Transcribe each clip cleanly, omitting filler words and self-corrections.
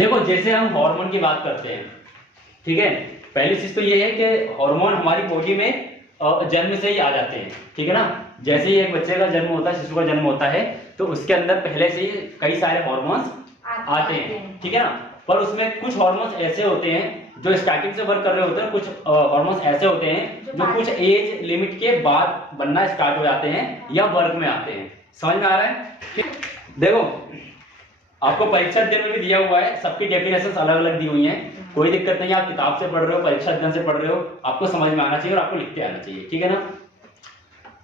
देखो जैसे हम हार्मोन की बात करते हैं, ठीक है, पहली चीज तो ये है कि हार्मोन हमारी बॉडी में जन्म से ही आ जाते हैं, ठीक है ना। जैसे ही एक बच्चे का जन्म होता है, शिशु का जन्म होता है, तो उसके अंदर पहले से ही कई सारे हार्मोन्स आते हैं, ठीक है ना। पर उसमें कुछ हार्मोन्स ऐसे होते हैं जो स्टार्टिंग से वर्क कर रहे होते हैं, कुछ हार्मोन्स ऐसे होते हैं जो कुछ एज लिमिट के बाद बनना स्टार्ट हो जाते हैं या वर्क में आते हैं। समझ में आ रहा है? देखो आपको परीक्षा अध्ययन में भी दिया हुआ है, सबकी डेफिनेशंस अलग अलग दी हुई हैं, कोई दिक्कत नहीं है। आप किताब से पढ़ रहे हो, परीक्षा अध्ययन से पढ़ रहे हो, आपको समझ में आना चाहिए और आपको लिखते आना चाहिए, ठीक है ना।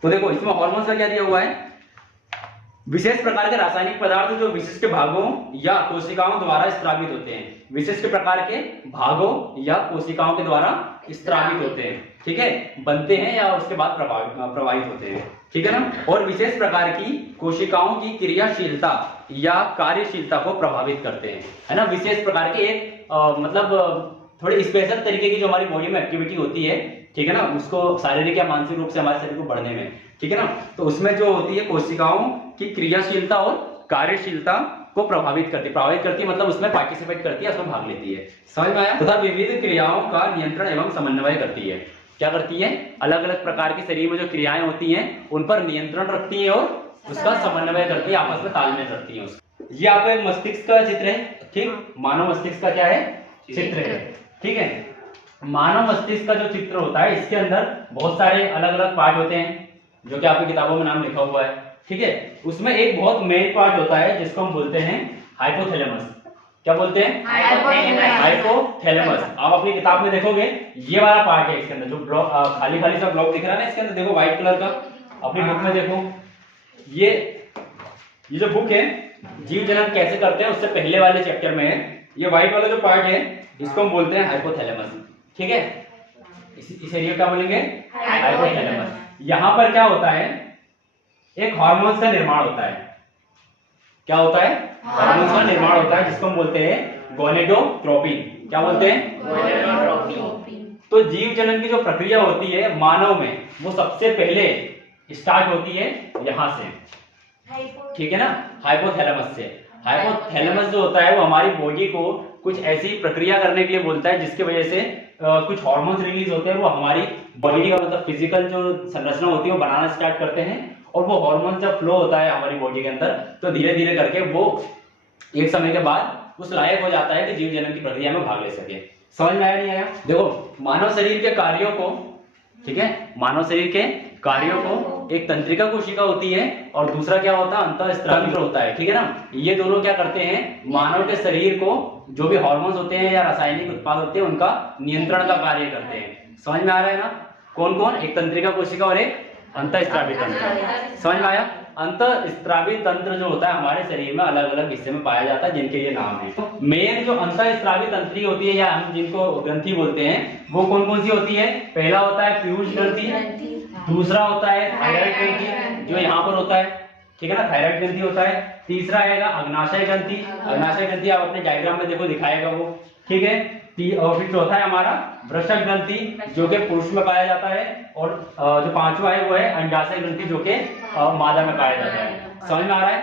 तो देखो इसमें हार्मोन्स का क्या दिया हुआ है, विशेष प्रकार के रासायनिक पदार्थ जो विशिष्ट भागों या कोशिकाओं द्वारा स्त्रावित होते हैं, विशिष्ट प्रकार के भागों या कोशिकाओं के द्वारा स्त्रावित होते हैं, ठीक है, बनते हैं या उसके बाद प्रवाहित होते हैं, ठीक है ना। और विशेष प्रकार की कोशिकाओं की क्रियाशीलता या कार्यशीलता को प्रभावित करते हैं, है ना। विशेष प्रकार के एक मतलब थोड़ी स्पेशल तरीके की जो हमारी बॉडी में एक्टिविटी होती है, ठीक है ना, उसको शारीरिक या मानसिक रूप से हमारे शरीर को बढ़ने में, ठीक है ना, तो उसमें जो होती है कोशिकाओं की क्रियाशीलता और कार्यशीलता को प्रभावित करती है, मतलब उसमें पार्टिसिपेट करती है, उसमें भाग लेती है। समझ में आया? तथा विविध क्रियाओं का नियंत्रण एवं समन्वय करती है। क्या करती है? अलग अलग प्रकार के शरीर में जो क्रियाएं होती हैं उन पर नियंत्रण रखती है और उसका समन्वय करती है, आपस में तालमेल रखती है उसका। ये आपको एक मस्तिष्क का चित्र है, ठीक, मानव मस्तिष्क का क्या है, चित्र है, ठीक है। मानव मस्तिष्क का जो चित्र होता है इसके अंदर बहुत सारे अलग अलग पार्ट होते हैं जो कि आपकी किताबों में नाम लिखा हुआ है, ठीक है। उसमें एक बहुत मेन पार्ट होता है जिसको हम बोलते हैं हाइपोथैलेमस। क्या बोलते हैं? हाइपोथैलेमस। आप अपनी किताब में देखोगे ये वाला पार्ट है, इसके अंदर जो ब्लॉक खाली खाली सा ब्लॉक दिख रहा है ना, इसके अंदर देखो व्हाइट कलर का, अपनी बुक में देखो, ये जो बुक है जीव जन्म कैसे करते हैं उससे पहले वाले चैप्टर में है, ये व्हाइट वाला जो पार्ट है इसको हम बोलते हैं हाइपोथैलेमस, ठीक है। इस एरिया क्या बोलेंगे? हाइपोथैलेमस। यहाँ पर क्या होता है, एक हार्मोन्स का निर्माण होता है। क्या होता है? हार्मोन्स का निर्माण होता है जिसको हम बोलते हैं गोनेडोट्रोपिन। क्या बोलते हैं? गोनेडोट्रोपिन। तो जीव जन्म की जो प्रक्रिया होती है मानव में वो सबसे पहले स्टार्ट होती है यहाँ से, ठीक है ना, हाइपोथैलेमस से। हाइपोथैलेमस जो होता है वो हमारी बॉडी को कुछ ऐसी प्रक्रिया करने के लिए बोलता है जिसकी वजह से कुछ हार्मोन्स रिलीज होते हैं, वो हमारी बॉडी का मतलब फिजिकल जो संरचना होती है वो बनाना स्टार्ट करते हैं। और वो हार्मोन जब फ्लो होता है हमारी बॉडी के अंदर तो धीरे धीरे करके वो एक समय के बाद उस लायक हो जाता है कि जीव जन्म की प्रक्रिया में भाग ले सके। समझ में आया नहीं आया? देखो मानव शरीर के कार्यों को, ठीक है, मानव शरीर के कार्यों को एक तंत्रिका कोशिका होती है और दूसरा क्या होता है, अंतःस्त्रावी होता है, ठीक है ना। ये दोनों क्या करते हैं, मानव के शरीर को जो भी हार्मोन्स होते हैं या रासायनिक उत्पाद होते हैं उनका नियंत्रण का कार्य करते हैं। समझ में आ रहा है ना? कौन कौन? एक तंत्रिका कोशिका और एक अंतःस्त्रावी तंत्र। समझ में आया? अंतःस्त्रावी तंत्र जो होता है हमारे शरीर में अलग अलग हिस्से में पाया जाता है जिनके ये नाम है। मेन जो अंतःस्त्रावी तंत्री होती है या हम जिनको ग्रंथि बोलते हैं वो कौन कौन सी होती है? पहला होता है पीयूष ग्रंथि, दूसरा होता है थायराइड ग्रंथि जो यहाँ पर होता है, ठीक है ना, थायराइड ग्रंथि होता है। तीसरा आएगा अग्नाशय ग्रंथि, अग्नाशय ग्रंथि आप अपने डायग्राम में देखो दिखाएगा वो, ठीक है। और फिर चौथा है हमारा वृषण ग्रंथि जो कि पुरुष में पाया जाता है और जो पांचवा है वो है अंडाशय ग्रंथि जो कि मादा में पाया जाता है। समझ में आ रहा है?